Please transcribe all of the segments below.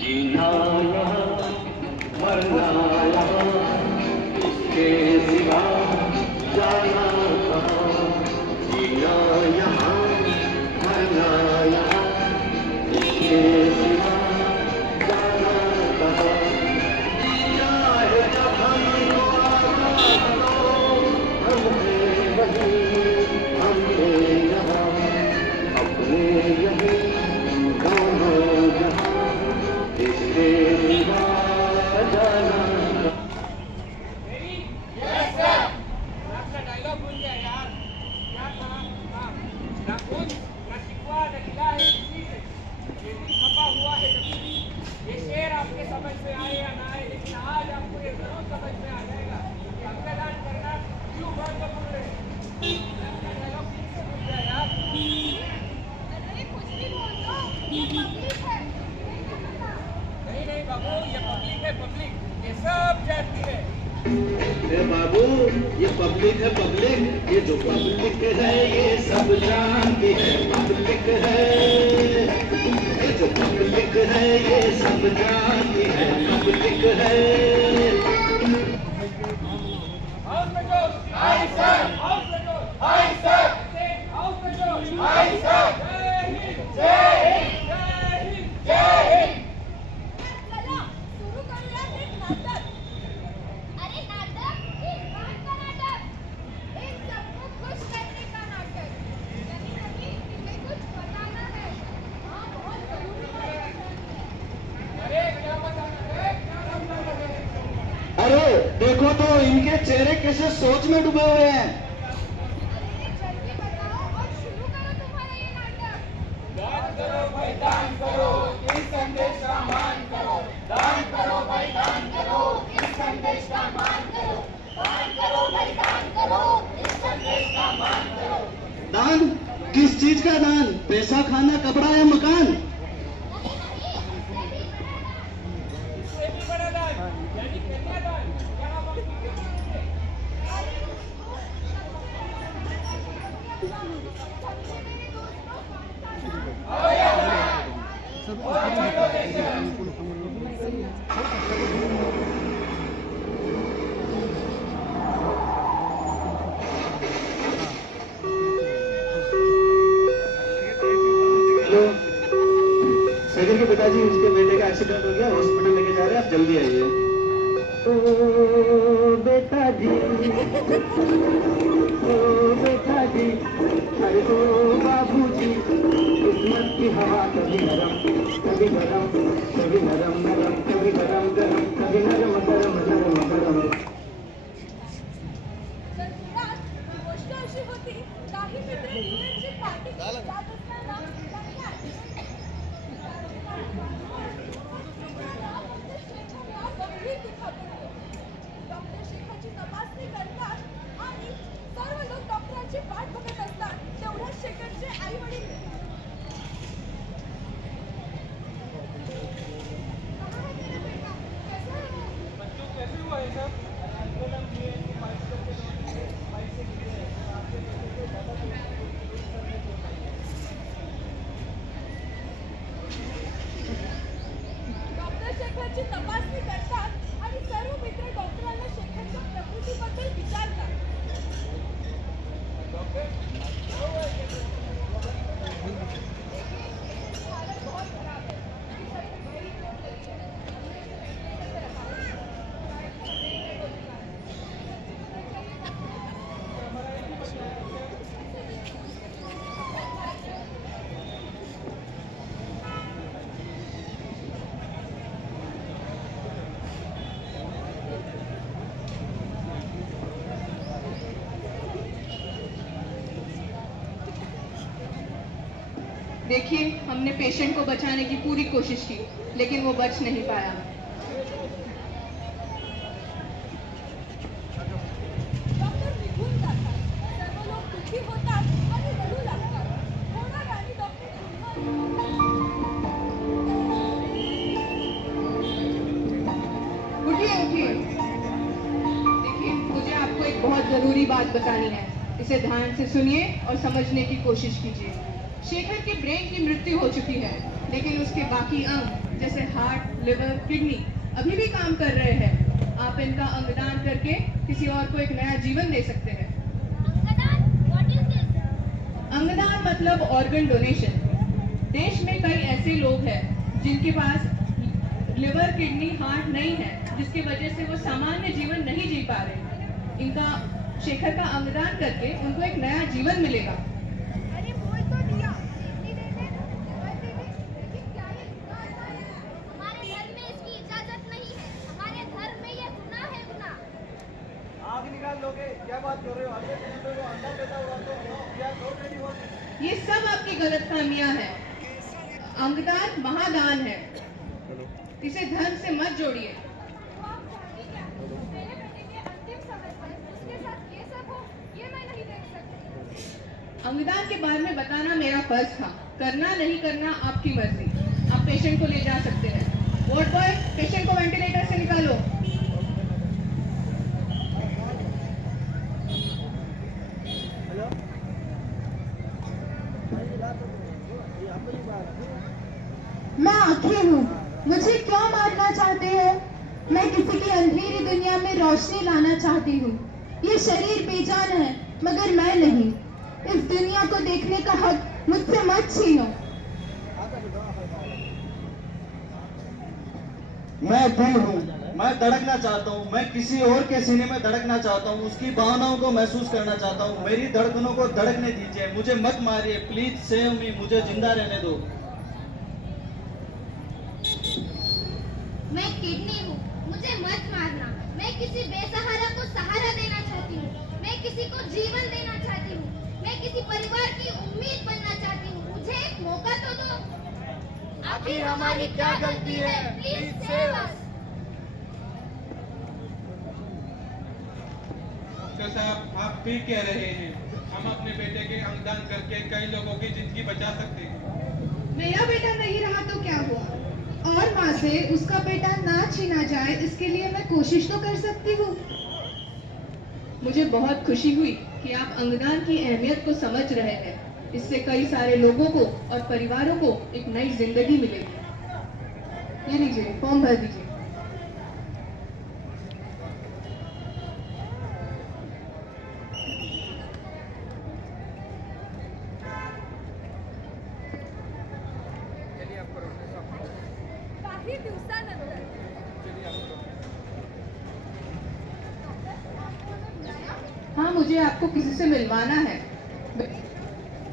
जीना यहाँ मरना यहाँ इसके सिवा जाना कहाँ। जीना यहाँ मरना यहाँ इसके सिवा जाना कहाँ। जीना है जब हमको आजाद दो, हमने वहीं हमने यहाँ अपने यहीं दोनों जहाँ इसके सिवा जाना। आपका डायलॉग भूल गया यार, क्या था? ना कुछ ना शिकवा ना गिला है किसी से, ये दिल खपा हुआ है कभी। ये शेर आपके समझ में आए या ना आए, लेकिन आज आपको ये जरूर समझ में आ जाएगा कि अंगदान करना क्यों महत्वपूर्ण है। आपका डायलॉग फिर से भूल गया यार। अरे कुछ भी बोल दो, ये पब्लिक है। नहीं नहीं बाबू, ये पब्लिक है, पब्लिक ये सब जानती है। अरे बाबू ये पब्लिक है, पब्लिक ये जो पब्लिक है ये सब जानती है। पब्लिक है ये जो पब्लिक है ये सब जानती है। पब्लिक है। हाउस में जोश, हाय सर, हाउस में जोश, हाय सर, हाउस में जोश, हाय सर। जय हिंद, जय हिंद, जय हिंद, जय हिंद। चला सुरू करूया एक नाटक। अरे नाटक, एक बात का नाटक, एक सबको खुश करने का नाटक। कभी कभी तुम्हें कुछ बताना है। हाँ, बहुत जरूरी नाटक है। अरे क्या बताना है, क्या बताना है? अरे देखो तो इनके चेहरे कैसे सोच में डूबे हुए हैं। अरे जल्दी बताओ और शुरू करो तुम्हारा ये नाटक। दान करो भाई, दान करो, इस संदेश का मान करो। दान करो भाई, दान करो, इस संदेश का मान करो। दान करो भाई, दान करो, इस संदेश का मान करो। दान किस चीज का दान? पैसा, खाना, कपड़ा या मकान? नहीं नहीं, इससे भी बड़ा इससे भी बड़ा दान। दान यानी कन्यादान। क्या आप हमकी क्यों करोगे? अरे उसको सबसे मेरे दोस्त को मानता आओ यार, और चलो देखते हैं। हेलो सगर के पिताजी, उसके बेटे का एक्सीडेंट हो गया, हॉस्पिटल लेके जा रहे हैं, आप जल्दी आइए। ओ बेटा जी, ओ बेटा जी, अरे ओ बाबू जी, किस्मत की हवा कभी नरम कभी गरम, कभी नरम नरम कभी गरम गरम, कभी नरम गरम नरम गरम। तर मुळात गोष्ट अशी होती, काही मित्र न्यू इयरची पार्टी जात असताना त्यांनी आठवण गंभीर दुखापत होती. डॉक्टर शेखरची तपासणी करतात आणि सर्व लोक डॉक्टरांची वाट बघत असतात. तेवढ्यात शेखरचे आई वडील बच्चों कैसे हुआ ये सब? आंदोलन किए, बाइक करके बाइक से गिरे हैं, आपके बेटे को ज़्यादा डॉक्टर शेखरची तपासणी करतात आणि सर्व मित्र डॉक्टरांना शेखरच्या प्रकृतीबद्दल विचारतात. हालत बहुत खराब है. बड़ी चोट लगी है. देखिए, हमने पेशेंट को बचाने की पूरी कोशिश की, लेकिन वो बच नहीं पाया। देखिए देखिए, मुझे आपको एक बहुत जरूरी बात बतानी है। इसे ध्यान से सुनिए और समझने की कोशिश कीजिए। शेखर के ब्रेन की मृत्यु हो चुकी है, लेकिन उसके बाकी अंग जैसे हार्ट, लिवर, किडनी अभी भी काम कर रहे हैं। आप इनका अंगदान करके किसी और को एक नया जीवन दे सकते हैं। अंगदान, what is this? अंगदान मतलब ऑर्गन डोनेशन। देश में कई ऐसे लोग हैं जिनके पास लिवर, किडनी, हार्ट नहीं है, जिसकी वजह से वो सामान्य जीवन नहीं जी पा रहे। इनका शेखर का अंगदान करके उनको एक नया जीवन मिलेगा। अरे बोल तो दिया, इतनी देर में बोल दी थी, लेकिन क्या ये गुनाह है? हमारे धर्म में इसकी इजाजत नहीं है। हमारे धर्म में ये गुनाह है, गुनाह। आग निकाल लोगे, क्या बात कर रहे हो? आगे चलते हो, अंडा पैदा हुआ तो क्या डोंट रेडी हो? ये सब आपकी गलतफहमियां हैं। अंगदान महादान है, इसे धर्म से मत जोड़िए। तो आप चाहती क्या? मेरे बेटे के अंतिम समय पर उसके साथ ये सब हो, ये मैं नहीं देख सकती। अंगदान के बारे में बताना मेरा फर्ज था। करना नहीं करना आपकी मर्जी। आप पेशेंट को ले जा सकते हैं। वार्ड बॉय, पेशेंट को वेंटिलेटर से निकालो। मैं आखिर हूँ, मुझे क्यों मारना चाहते हो? मैं किसी की अंधेरी दुनिया में रोशनी लाना चाहती हूँ। ये शरीर बेजान है, मगर मैं नहीं। इस दुनिया को देखने का हक मुझसे मत छीनो। मैं दिल हूँ, मैं धड़कना चाहता हूँ, मैं किसी और के सीने में धड़कना चाहता हूँ, उसकी भावनाओं को महसूस करना चाहता हूँ। मेरी धड़कनों को धड़कने दीजिए, मुझे मत मारिए, प्लीज सेव मी, मुझे जिंदा रहने दो। मैं किडनी हूँ, मुझे मत मारना। मैं किसी बेसहारा को सहारा देना चाहती हूँ। मैं किसी को जीवन देना चाहती हूँ। मैं किसी परिवार की उम्मीद बनना चाहती हूँ। मुझे एक मौका तो दो। आखिर हमारी क्या गलती है? Please save us. डॉक्टर साहब, आप ठीक कह रहे हैं। हम अपने बेटे के अंगदान करके कई लोगों की जिंदगी बचा सकते हैं। मेरा बेटा नहीं रहा तो क्या हुआ? और माँ से उसका बेटा ना छीना जाए, इसके लिए मैं कोशिश तो कर सकती हूँ। मुझे बहुत खुशी हुई कि आप अंगदान की अहमियत को समझ रहे हैं। इससे कई सारे लोगों को और परिवारों को एक नई जिंदगी मिलेगी। ये लीजिए, फॉर्म भर दीजिए। काही दिवसानंतर हाँ, मुझे आपको किसी से मिलवाना है।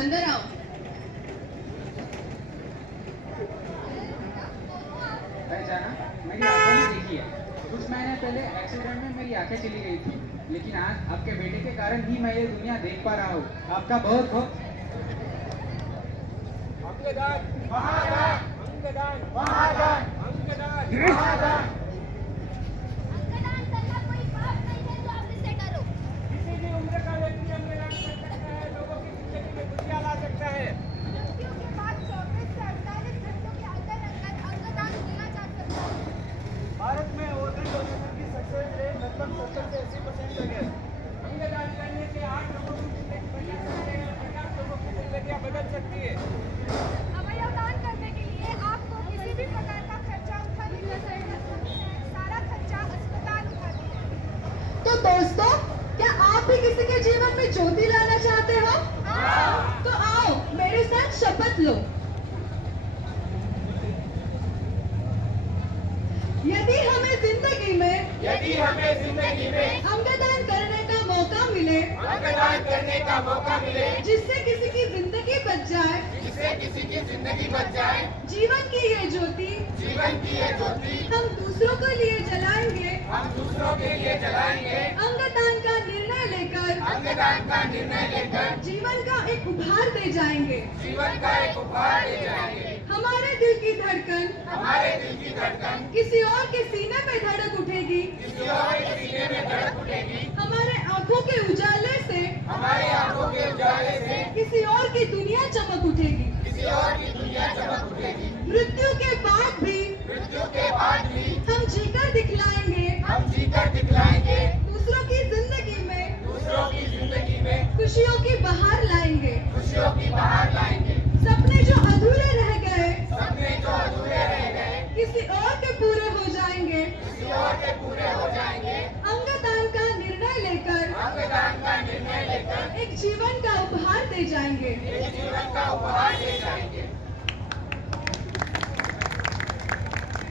अंदर आओ। पहचाना? मेरी आंखों ने देखी है। कुछ महीने पहले एक्सीडेंट में मेरी आंखें चली गई थी, लेकिन आज आपके बेटे के कारण ही मैं ये दुनिया देख पा रहा हूँ। आपका बहुत बहुत अंगदान महादान, अंगदान महादान, अंगदान महादान। अंगदान करना कोई पाप नहीं है, तो आप इससे डरो। किसी भी उम्र का व्यक्ति अंगदान कर सकता है, लोगों की जिंदगी में खुशियाँ ला सकता है। मृत्यु के बाद 24 से 48 घंटों के अंदर अंगदान किया जा सकता है। भारत में ऑर्गन डोनेशन की सक्सेस रेट लगभग 70 से 80% तक है। अंगदान करने से 8 लोगों की जिंदगी बचा सकते हैं, 50 लोगों की जिंदगियाँ बदल सकती है। अवयव दान करने के लिए आपको किसी भी प्रकार का खर्चा उठाने की जरूरत नहीं है। सारा खर्चा अस्पताल उठाती है। तो दोस्तों, क्या आप भी किसी के जीवन में ज्योति लाना चाहते हो? तो आओ, मेरे साथ शपथ लो। यदि हमें जिंदगी में अंगदान करने का मौका मिले, जिससे किसी की जिंदगी बच जाए, जीवन की ये ज्योति हम दूसरों के लिए जलाएंगे। अंगदान का निर्णय लेकर जीवन का एक उपहार दे जाएंगे। हमारे दिल की धड़कन किसी और के सीने में धड़क उठेगी। हमारे आंखों के उजाले से किसी और की दुनिया चमक उठेगी। मृत्यु के बाद भी हम जीकर दिखलाएंगे सपने जो अधूरे रह गए किसी और के पूरे हो जाएंगे अंगदान का निर्णय लेकर एक जीवन का उपहार दे जाएंगे